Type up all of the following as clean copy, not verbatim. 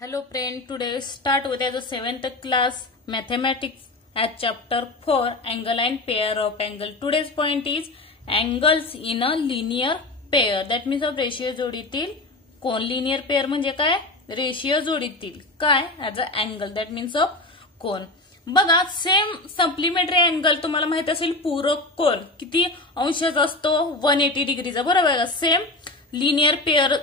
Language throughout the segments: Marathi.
Hello friend, today start with the 7th class mathematics at chapter 4 angle and pair of angle. Today's point is angles in a linear pair. That means of रेषीय जोडीतील कोन. लिनियर पेअर म्हणजे काय? रेषीय जोडीतील काय as a angle. That means of cone. बघा सेम सप्लिमेंटरी अँगल तुम्हाला माहित असेल पूरक कोन किती अंशाचा असतो 180 डिग्रीचा. बरोबर आहे. सेम लिनियर पेअर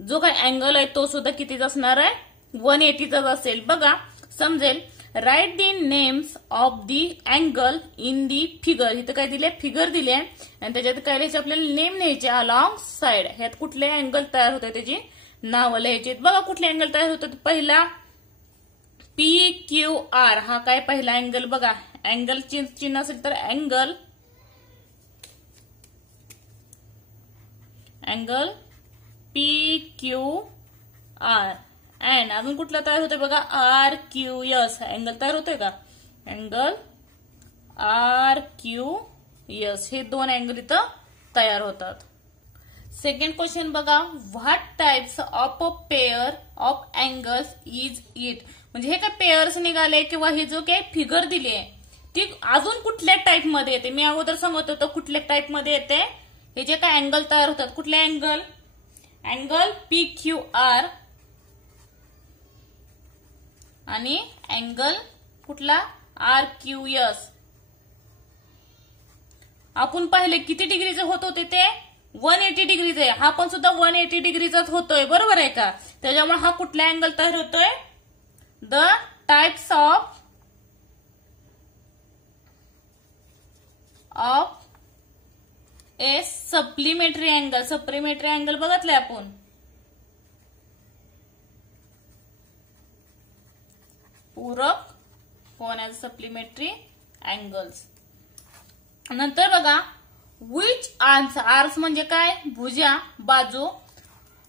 जो काही अँगल आहे तो सुद्धा कितीचा असणार आहे 180चाच असेल. बघा समजेल. Write the names of the angle in the figure. इथं काय दिले? फिगर दिले आणि त्याच्यात काय लिहायचे? आपल्याला नेम न्यायचे अलॉंग साइड. ह्यात कुठले अँगल तयार होते त्याची नावं लिहायची. बघा कुठले अँगल तयार होतात. पहिला PQR हा काय पहिला अँगल. बघा अँगल चिन्ह असेल तर अँगल PQR अँड अजून कुठला तयार होतोय बघा RQS. अँगल तयार होतोय का? Angle RQS. हे दोन अँगल इथं तयार होतात. सेकंड क्वेश्चन बघा. What types of a pair of angles is it. म्हणजे हे काय पेअर्स निघाले किंवा हे जो काही फिगर दिली आहे ती अजून कुठल्या टाइप मध्ये येते. मी अगोदर सांगत होतो कुठल्या टाइप मध्ये येते. हे जे काय अँगल तयार होतात कुठले अँगल. अँगल PQR आणि अँगल कुठला RQS. आपण पाहिले किती डिग्रीचे होत होते ते 180 डिग्रीचे. हा पण सुद्धा 180 डिग्रीचाच होतोय. बरोबर आहे का? त्याच्यामुळे हा कुठला अँगल तयार होतोय. The types of A supplementary angle. Supplementary angle बघितले आपण. पूरक कोन ऍज सप्लिमेंटरी अँगल्स. नंतर बघा विच आर्म्स. आर्म्स म्हणजे काय? भुजा बाजू.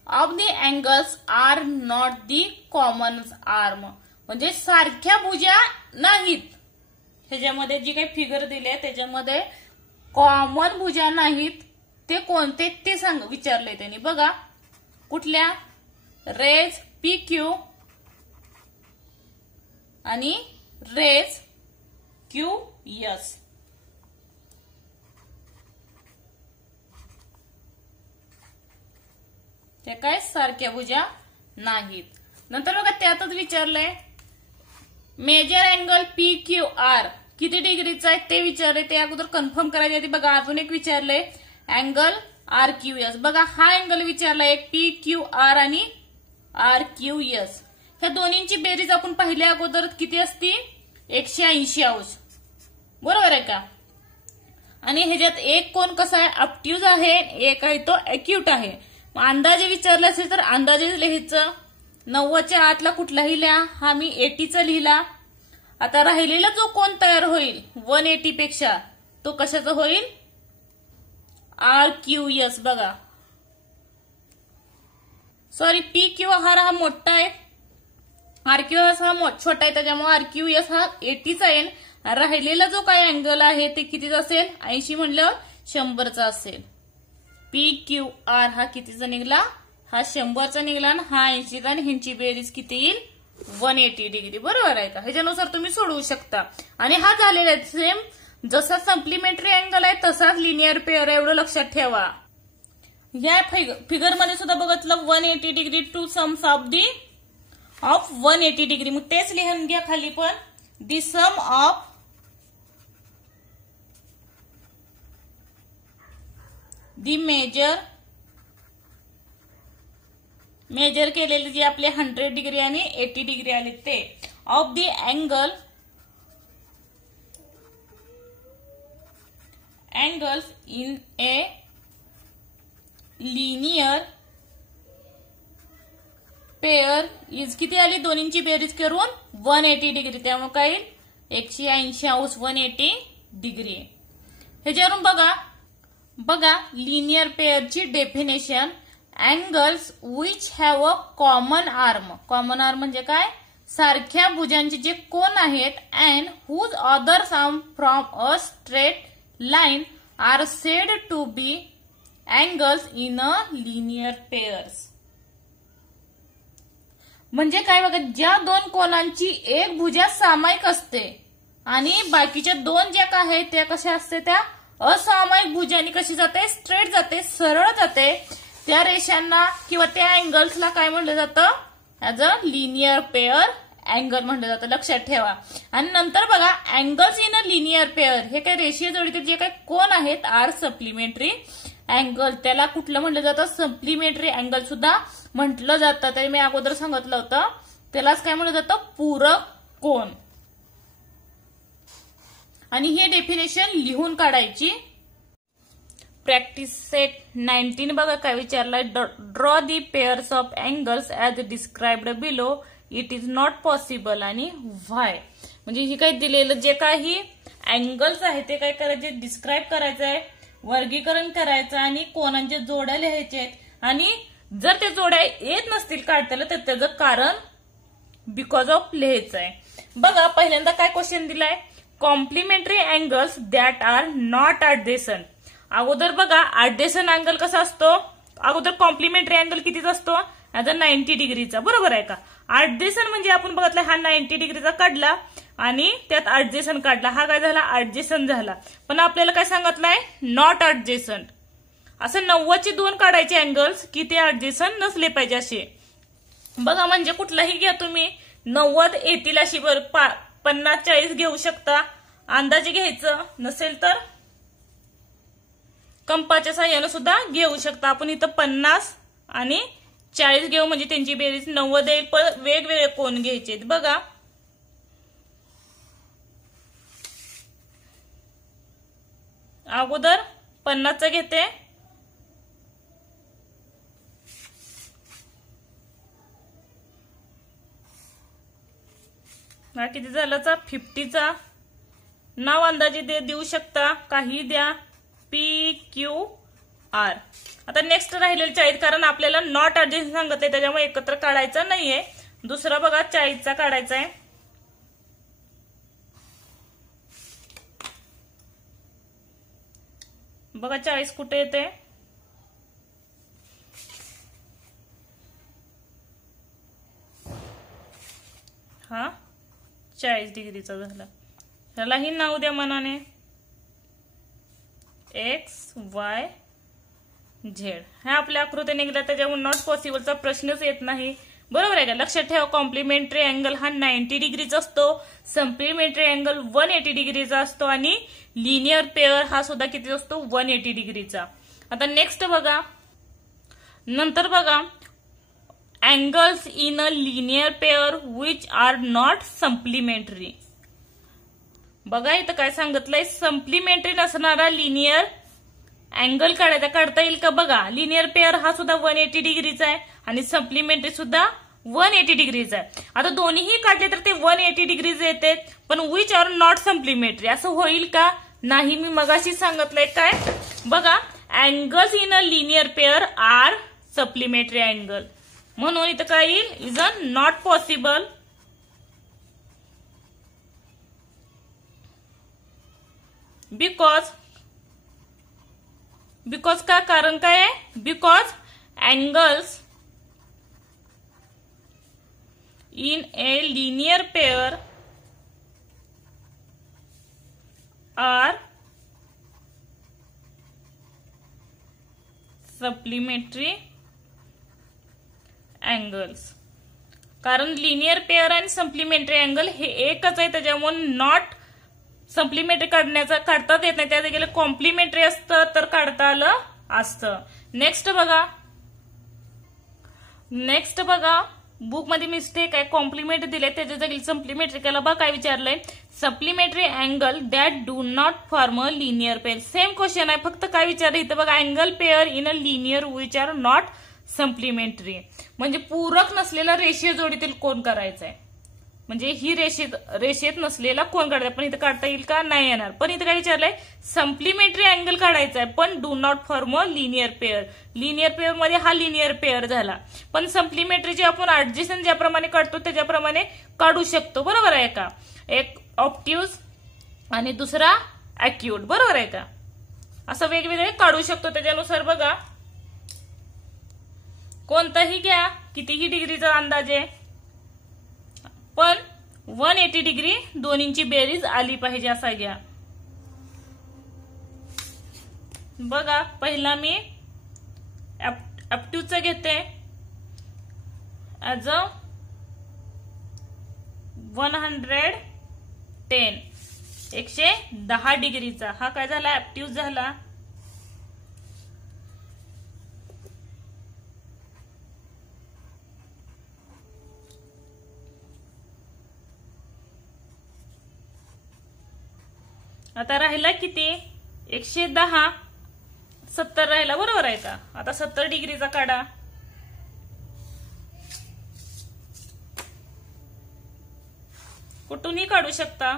Of the angles are not the common arm. म्हणजे सारख्या भुजा नाहीत. ह्याच्यामध्ये जी काही फिगर दिली आहे त्याच्यामध्ये कॉमन भुजा नाहीत. ते कोणते ते सांग विचारले त्यांनी. बघा कुठल्या. रेज PQ आणि रेज QS. त्या काय सारख्या भुजा नाहीत. नंतर बघा त्यातच विचारलंय मेजर अँगल PQR किती डिग्रीचा आहे ते विचारले. ते अगोदर कन्फर्म करायचे आधी बघा अजून एक विचारलंय अँगल RQS. बघा हा अँगल विचारला एक PQR आणि RQS. ह्या दोन्हींची बेरीज आपण पहिल्या अगोदर किती असती 180 अंश. बरोबर आहे का? आणि ह्याच्यात एक कोण कसा आहे ऑब्ट्यूज आहे एक आहे तो अॅक्यूट आहे. अंदाजे विचारला असेल तर अंदाजे लिहायचं. 90च्या आतला कुठलाही लिहा. हा मी 80चा लिहिला. आता राहिलेला जो कोण तयार होईल 180 पेक्षा तो कशाचा होईल RQS. बघा सॉरी PQR हा मोठा आहे RQS हा छोटा आहे त्याच्यामुळे RQS हा 80चा येईल. राहिलेला जो काही अँगल आहे ते कितीचा असेल 80 म्हणलं 100चा असेल. PQR हा कितीचा निघला हा 100चा निघला आणि हा 80चा आणि ह्यांची बेरीज किती येईल 180 डिग्री. बरोबर आहे का? ह्याच्यानुसार तुम्ही सोडवू शकता. आणि हा झालेला आहे सेम जसा सप्लिमेंटरी अँगल आहे तसाच लिनियर पेअर आहे. एवढं लक्षात ठेवा. या फिगर मध्ये सुद्धा बघितलं 180 degree two sums of 180 degree. मग तेच लिहून घ्या खाली पण. दी सम ऑफ दी मेजर केलेले जे आपले 100 डिग्री आणि 80 डिग्री आले ते of the angles in a linear pair is किती आली दोन्हींची बेरीज करून 180 डिग्री. त्यामुळे काय येईल 180 अंश 180 डिग्री. ह्याच्यावरून बघा लिनियर पेअरची definition. Angles which have a common arm. Common arm म्हणजे काय? सारख्या भुजांचे जे कोन आहेत and whose others arm from a straight line are said to be angles in a linear pairs. म्हणजे काय बघा, ज्या दोन कोनांची एक भुजा सामायिक असते आणि बाकीच्या दोन ज्या काय आहेत त्या कशा असते, त्या असामायिक भुजांनी कशी जाते, स्ट्रेट जाते, सरळ जाते, त्या रेषांना किंवा त्या अँगल्सला काय म्हणलं जातं, as a linear pair angle म्हणलं जातं, लक्षात ठेवा. आणि नंतर बघा, angles in a linear pair, हे काय रेषीय जोडीतील जे काही कोन आहेत आर सप्लिमेंटरी अँगल, त्याला कुठलं म्हणलं जातं, सप्लिमेंटरी अँगल सुद्धा म्हटलं जातं. तरी मी अगोदर सांगितलं होतं, त्यालाच काय म्हणलं जातं, पूरक कोन. आणि हे डेफिनेशन लिहून काढायची. प्रॅक्टिस सेट 19 बघा काय विचारलंय, draw the pairs of angles as described below, it is not possible आणि व्हाय. म्हणजे ही काय दिलेलं जे काही अँगल्स आहे ते काय करायचे, डिस्क्राईब करायचं आहे, वर्गीकरण करायचं आणि कोणांच्या जोड्या लिहायचे आहेत. आणि जर ते जोड्या येत नसतील काढताना तर त्याचं कारण बिकॉज ऑफ लिहायचं आहे. बघा पहिल्यांदा काय क्वेश्चन दिलाय, complementary angles that are not adjacent. अगोदर बघा ऍडजेसंट अँगल कसा असतो, अगोदर कॉम्प्लिमेंटरी अँगल कितीचा असतो, ऍज अ 90 डिग्रीचा, बरोबर आहे का. ऍडजेसंट म्हणजे आपण बघितलं हा 90 डिग्रीचा काढला आणि त्यात ऍडजेसंट काढला, हा काय झाला, ऍडजेसंट झाला. पण आपल्याला काय सांगितलंय, नॉट ऍडजेसंट. असं 90चे दोन काढायचे अँगल्स की ते ऍडजेसंट नसले पाहिजे असे. बघा म्हणजे कुठलाही घ्या तुम्ही, 90 येतील अशी 50-40 घेऊ शकता, अंदाजे घ्यायचं नसेल तर कंपाच्या साह्यानं सुद्धा घेऊ शकता. आपण इथं 50 आणि 40 घेऊ म्हणजे त्यांची बेरीज 90 येईल, पण वेगवेगळे कोन घ्यायचे. बघा अगोदर 50चा घेते, हा किती झालाचा, 50चा. नाव अंदाजे देऊ शकता, काही द्या, PQR. आता नेक्स्ट राहिलेले 40, कारण आपल्याला नॉट ऍडजेसंट सांगितलंय त्याच्यामुळे एकत्र काढायचं नाहीये. दुसरा बघा 40चा काढायचा आहे. बघा 40 कुठे येते, हा 40 डिग्रीचा झाला. त्यालाही नाव द्या मनाने, XY Z. हा आपल्या आकृती निघाला, त्याच्यामुळे नॉट पॉसिबलचा प्रश्नच येत नाही, बरोबर आहे का. लक्षात ठेवा, कॉम्प्लिमेंटरी अँगल हा 90 डिग्रीचा असतो, सप्लिमेंटरी अँगल 180 डिग्रीचा असतो आणि लिनियर पेअर हा सुद्धा किती असतो, 180 डिग्रीचा. आता नेक्स्ट बघा, नंतर बघा, angles in a linear pair which are not supplementary. बघा इथं काय सांगितलंय, सप्लिमेंटरी नसणारा लिनियर अँगल काढता येईल का. बघा लिनियर पेअर हा सुद्धा 180 डिग्रीचा आहे आणि सप्लिमेंटरी सुद्धा 180 डिग्रीचा आहे. आता दोन्हीही काढले तर ते 180 डिग्रीज येते, पण विच आर नॉट सप्लिमेंटरी असं होईल का, नाही. मी मगाशी सांगितलंय काय, बघा angles in a linear pair are supplementary angle, म्हणून इथं काय येईल, is a not possible. Because का, कारण काय आहे, because angles in a linear pair are supplementary angles. कारण लिनियर पेअर आणि सप्लिमेंटरी अँगल हे एकच आहे, त्याच्यामुळे नॉट सप्लिमेंटरी काढतात येत नाही, त्या जागेला कॉम्प्लिमेंटरी असतं तर काढता आलं असतं. नेक्स्ट बघा बुक मध्ये मिस्टेक आहे, कॉम्प्लिमेंटरी दिले त्याच्या जागी सप्लिमेंटरी केला. बघा काय विचारलंय, supplementary angle that do not form a linear pair. Same question आहे, फक्त काय विचारलं इथं बघा, angle pair in a linear which are not supplementary, म्हणजे पूरक नसलेला रेषीय जोडीतील कोन करायचा आहे. म्हणजे ही रेषेत नसलेला कोन काढायचा, पण इथं काढता येईल का, नाही येणार. पण इथं काय विचारलंय, सप्लिमेंटरी अँगल काढायचा आहे पण do not form a linear pair. Linear pair मध्ये हा लिनियर पेअर झाला, पण सप्लिमेंटरीचे आपण ऍडजेसंट ज्याप्रमाणे काढतो त्याच्याप्रमाणे काढू शकतो, बरोबर आहे का. एक ऑब्ट्यूज आणि दुसरा अॅक्यूट, बरोबर आहे का. असं वेगवेगळे काढू शकतो. त्याच्यानुसार बघा कोणताही घ्या, कितीही डिग्रीचा अंदाजे पण 180 डिग्री दोन्हींची बेरीज आली पाहिजे असा घ्या. बघा पहिला मी ऍप्ट्यूजचा घेते ऍज अ 110 110 डिग्रीचा. हा काय झाला ऍप्ट्यूज झाला. आता राहिला किती 110 70 राहिला बरोबर आहे का. आता 70 डिग्रीचा काढा. कुठूनही काढू शकता.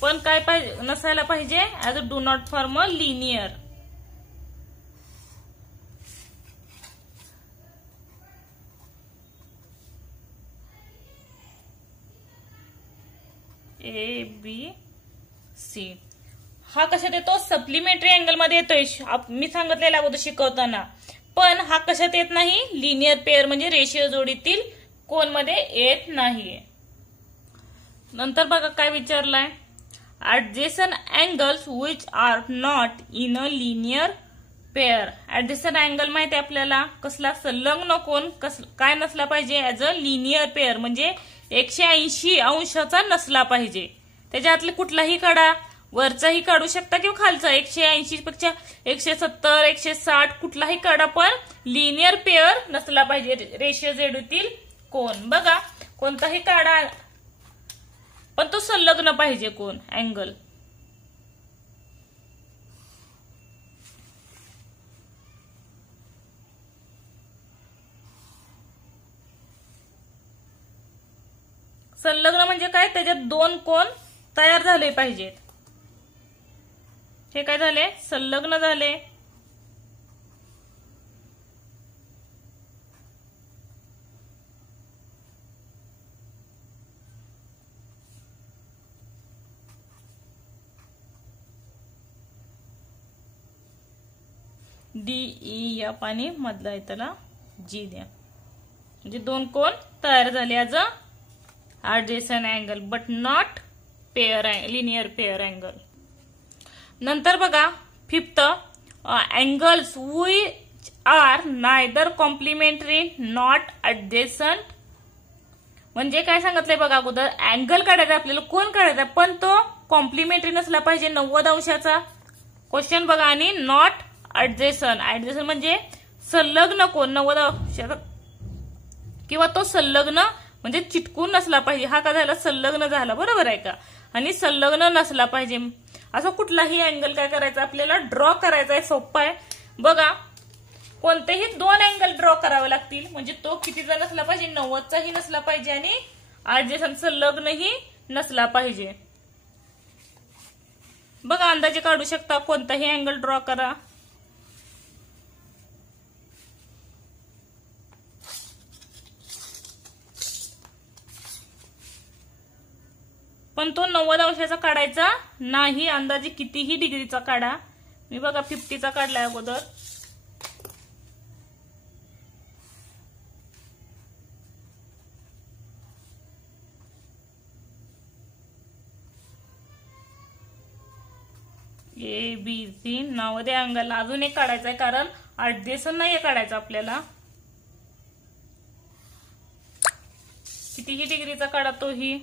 पण काय पाहिजे नसायला पाहिजे as a do not form a linear. A B C. हा कशात येतो सप्लिमेंटरी अँगल मध्ये येतोय. मी सांगितलेला अगोदर शिकवताना. पण हा कशात येत नाही लिनियर पेअर म्हणजे रेषीय जोडीतील कोन मध्ये येत नाहीये. नंतर बघा काय विचारलाय adjacent angles which are not in a linear pair. Adjacent angle माहिती आहे आपल्याला कसला संलग्न कोन काय नसला पाहिजे ऍज अ लिनियर पेअर म्हणजे 180 अंशाचा नसला पाहिजे. त्याच्यातले कुठलाही काढा वरचाही काढू शकता किंवा खालचा 180 पेक्षा 170 160 कुठलाही काढा पण लिनियर पेअर नसला पाहिजे रेषीय जोडीतील कोन. बघा कोणताही काढा पण तो संलग्न पाहिजे कोन अँगल. संलग्न म्हणजे काय त्याच्यात दोन कोन तयार झाले पाहिजेत. हे काय झाले संलग्न झाले. DEF आणि मधला आहे त्याला G द्या. म्हणजे दोन कोन तयार झाले as a adjacent angle but not linear pair angle. नंतर बघा 5th angles which are neither complementary not adjacent. म्हणजे काय सांगितलंय बघा अगोदर अँगल काढायचा आपल्याला कोण काढायचा पण तो कॉम्प्लिमेंटरी नसला पाहिजे 90 अंशाचा. क्वेश्चन बघा आणि नॉट ऍडजेसंट. ऍडजेसंट म्हणजे संलग्न कोन 90 अंशाचा किंवा तो संलग्न म्हणजे चिटकून नसला पाहिजे. हा का झाला संलग्न झाला बरोबर आहे का. आणि संलग्न नसला पाहिजे असं कुठलाही अँगल काय करायचा आपल्याला ड्रॉ करायचा आहे. सोपं आहे. बघा कोणतेही दोन अँगल ड्रॉ करावे लागतील म्हणजे तो कितीचा नसला पाहिजे 90चाही नसला पाहिजे आणि ऍडजेसंट संलग्नही नसला पाहिजे. बघा अंदाजे काढू शकता कोणताही अँगल ड्रॉ करा. पण तो 90 अंशाचा काढायचा नाही. अंदाजे कितीही डिग्रीचा काढा. मी बघा 50चा काढलाय अगोदर. ABC 90 अँगल अजून एक काढायचा आहे कारण ऍडजेसंट नाहीये काढायचा आपल्याला. कितीही डिग्रीचा काढा तोही.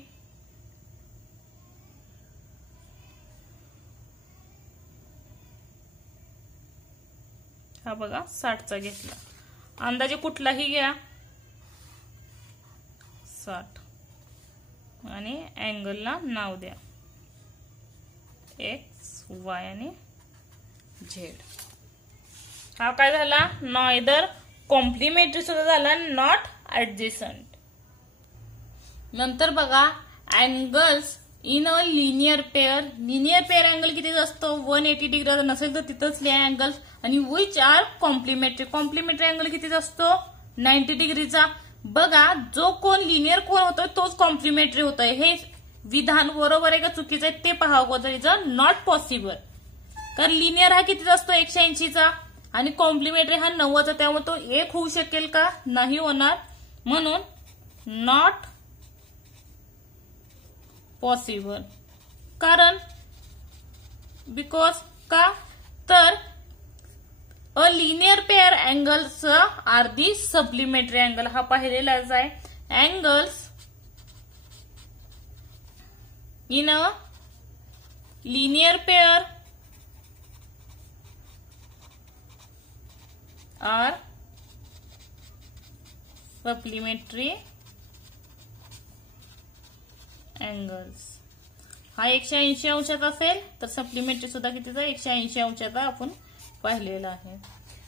हा बघा 60चा घेतला. अंदाजे कुठलाही घ्या 60 आणि अँगलला नाव द्या X Y आणि Z. हा काय झाला नॉइदर कॉम्प्लिमेंटरी सुद्धा झाला नॉट ऍडजेसंट. नंतर बघा angles in a linear pair. Linear pair angle कितीचा असतो 180 डिग्रीचा नसेल तर तिथंच लिहा अँगल्स. आणि which are complementary. Complementary angle कितीचा असतो 90 डिग्रीचा. बघा जो कोण लिनियर कोण होतोय तोच कॉम्प्लिमेंटरी होतोय. हे विधान बरोबर आहे का चुकीचं आहे ते पहा अगोदर. इज नॉट पॉसिबल कारण लिनियर हा कितीचा असतो 180चा आणि कॉम्प्लिमेंटरी हा 90चा, त्यामुळे तो 1 होऊ शकेल का? नाही होणार, म्हणून नॉट पॉसिबल. कारण बिकॉज का? तर a linear pair angles are the supplementary angle, हा पाहिलेलाच आहे. Angles in a linear pair are supplementary angles. हा 180 अंशाचा असेल तर सप्लिमेंटरी सुद्धा कितीचा? 180 अंशाचा आपण पाहिलेला आहे.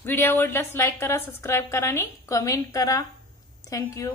व्हिडिओ आवडल्यास लाईक करा, सबस्क्राईब करा आणि कमेंट करा. थँक्यू.